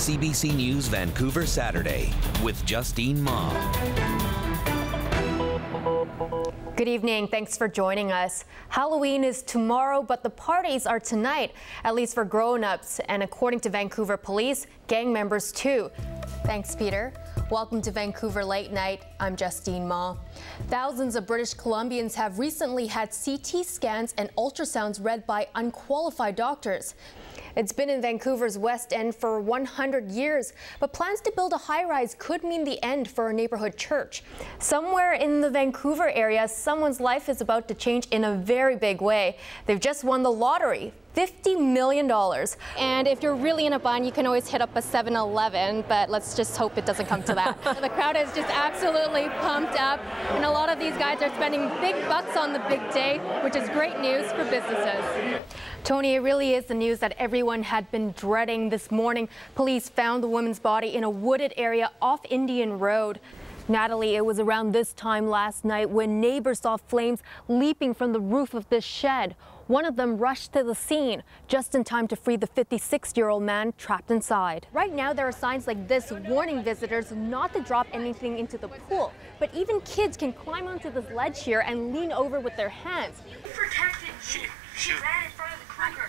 CBC News Vancouver Saturday with Justine. Good evening. Thanks for joining us. Halloween is tomorrow, but the parties are tonight, at least for grown-ups, and according to Vancouver police, gang members too. Thanks, Peter. Welcome to Vancouver Late Night. I'm Justine Ma. Thousands of British Columbians have recently had CT scans and ultrasounds read by unqualified doctors. It's been in Vancouver's West End for 100 years, but plans to build a high-rise could mean the end for a neighborhood church. Somewhere in the Vancouver area, someone's life is about to change in a very big way. They've just won the lottery. $50 million. And if you're really in a bind, you can always hit up a 7-Eleven, but let's just hope it doesn't come to that. The crowd is just absolutely pumped up, and a lot of these guys are spending big bucks on the big day, which is great news for businesses. Tony, it really is the news that everyone had been dreading this morning. Police found the woman's body in a wooded area off Indian Road. Natalie, it was around this time last night when neighbors saw flames leaping from the roof of this shed. One of them rushed to the scene just in time to free the 56-year-old man trapped inside. Right now, there are signs like this warning visitors not to drop anything into the pool. But even kids can climb onto this ledge here and lean over with their hands. Protected. She ran in front of the cougar.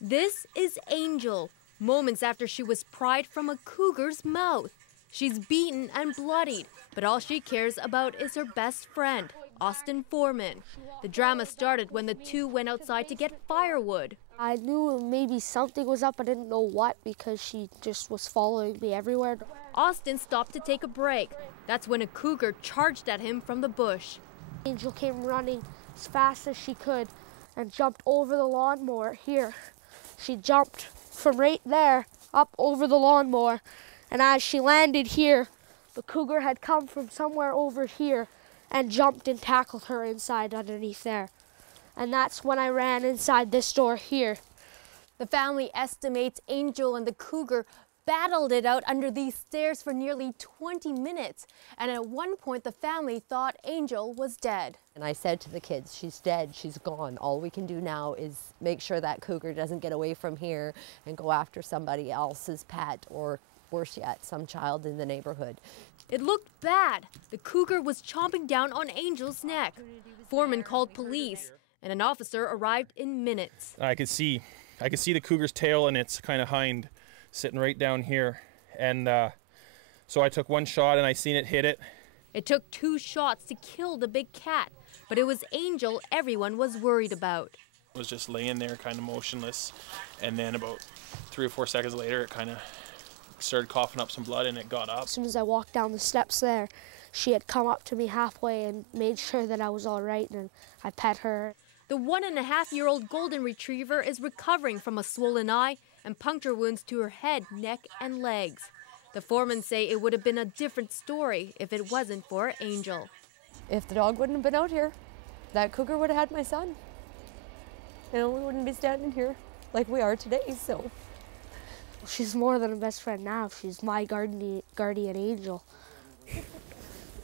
This is Angel, moments after she was pried from a cougar's mouth. She's beaten and bloodied, but all she cares about is her best friend, Austin Foreman. The drama started when the two went outside to get firewood. I knew maybe something was up, I didn't know what, because she just was following me everywhere. Austin stopped to take a break. That's when a cougar charged at him from the bush. Angel came running as fast as she could and jumped over the lawnmower here. She jumped from right there up over the lawnmower, and as she landed here, the cougar had come from somewhere over here and jumped and tackled her inside underneath there. And that's when I ran inside this door here. The family estimates Angel and the cougar battled it out under these stairs for nearly 20 minutes. And at one point, the family thought Angel was dead. And I said to the kids, she's dead, she's gone. All we can do now is make sure that cougar doesn't get away from here and go after somebody else's pet, or worse yet, some child in the neighborhood. It looked bad. The cougar was chomping down on Angel's neck. Foreman called police, and an officer arrived in minutes. I could see the cougar's tail and its kind of hind sitting right down here. And so I took one shot and I seen it hit it. It took 2 shots to kill the big cat, but it was Angel everyone was worried about. It was just laying there kind of motionless, and then about 3 or 4 seconds later it kind of started coughing up some blood and it got up. As soon as I walked down the steps there, she had come up to me halfway and made sure that I was all right, and I pet her. The 1.5-year-old golden retriever is recovering from a swollen eye and puncture wounds to her head, neck, and legs. The foremen say it would have been a different story if it wasn't for Angel. If the dog wouldn't have been out here, that cougar would have had my son. And we wouldn't be standing here like we are today, so. She's more than a best friend now. She's my guardian angel.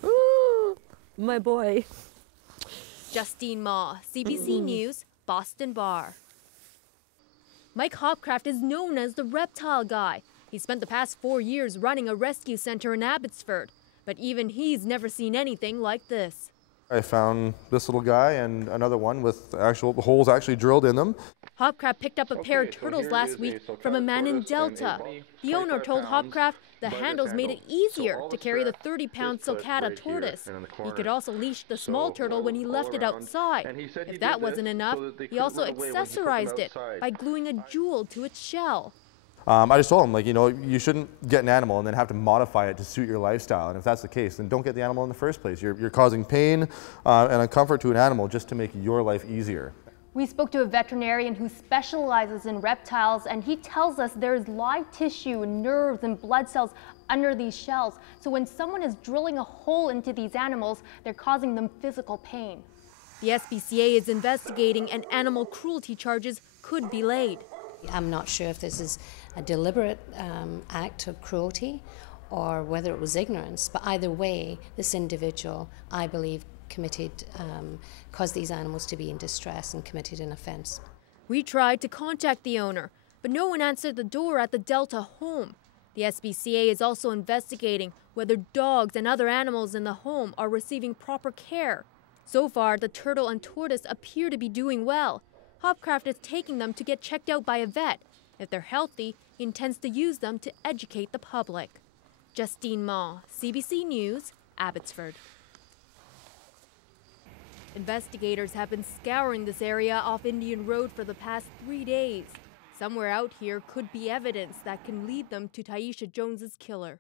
Ooh, my boy. Justine Ma, CBC News, Boston Bar. Mike Hopcraft is known as the reptile guy. He spent the past 4 years running a rescue center in Abbotsford, but even he's never seen anything like this. I found this little guy and another one with actual holes actually drilled in them. Hopcraft picked up a pair of turtles last week from a man in Delta. The owner told Hopcraft the handles made it easier to carry the 30-pound sulcata tortoise. He could also leash the small turtle when he left it outside. If that wasn't enough, he also accessorized it by gluing a jewel to its shell. I just told him, like, you know, you shouldn't get an animal and then have to modify it to suit your lifestyle. And if that's the case, then don't get the animal in the first place. You're causing pain and uncomfort to an animal just to make your life easier. We spoke to a veterinarian who specializes in reptiles, and he tells us there's live tissue, nerves, and blood cells under these shells. So when someone is drilling a hole into these animals, they're causing them physical pain. The SPCA is investigating, and animal cruelty charges could be laid. I'm not sure if this is a deliberate act of cruelty or whether it was ignorance, but either way, this individual, I believe, caused these animals to be in distress and committed an offence. We tried to contact the owner, but no one answered the door at the Delta home. The SPCA is also investigating whether dogs and other animals in the home are receiving proper care. So far, the turtle and tortoise appear to be doing well. Hopcraft is taking them to get checked out by a vet. If they're healthy, he intends to use them to educate the public. Justine, CBC News, Abbotsford. Investigators have been scouring this area off Indian Road for the past 3 days. Somewhere out here could be evidence that can lead them to Tyisha Jones's killer.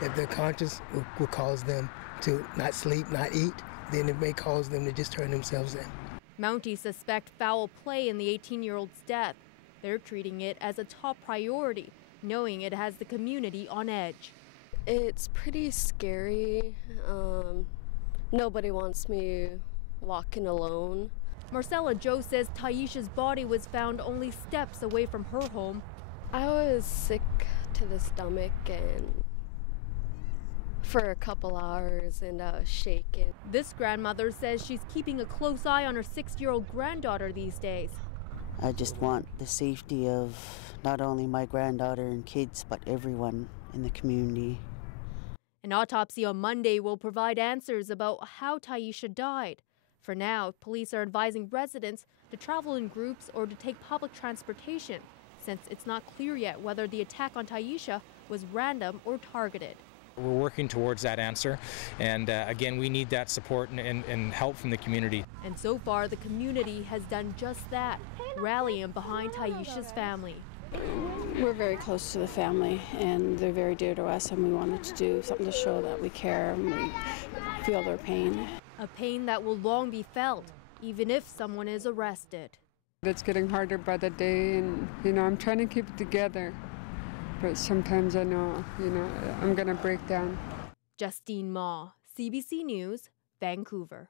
If they're conscious, it will cause them to not sleep, not eat, then it may cause them to just turn themselves in. Mounties suspect foul play in the 18-year-old's death. They're treating it as a top priority, knowing it has the community on edge. It's pretty scary. Nobody wants me walking alone. Marcella Joe says Tyisha's body was found only steps away from her home. I was sick to the stomach and for a couple hours and I was shaking. This grandmother says she's keeping a close eye on her 6-year-old granddaughter these days. I just want the safety of not only my granddaughter and kids, but everyone in the community. An autopsy on Monday will provide answers about how Tyisha died. For now, police are advising residents to travel in groups or to take public transportation, since it's not clear yet whether the attack on Tyisha was random or targeted. We're working towards that answer, and again, we need that support and help from the community. And so far, the community has done just that, rallying behind Tyisha's family. We're very close to the family, and they're very dear to us, and we wanted to do something to show that we care and we feel their pain. A pain that will long be felt, even if someone is arrested. It's getting harder by the day, and I'm trying to keep it together. But sometimes I know, I'm going to break down. Justine, CBC News, Vancouver.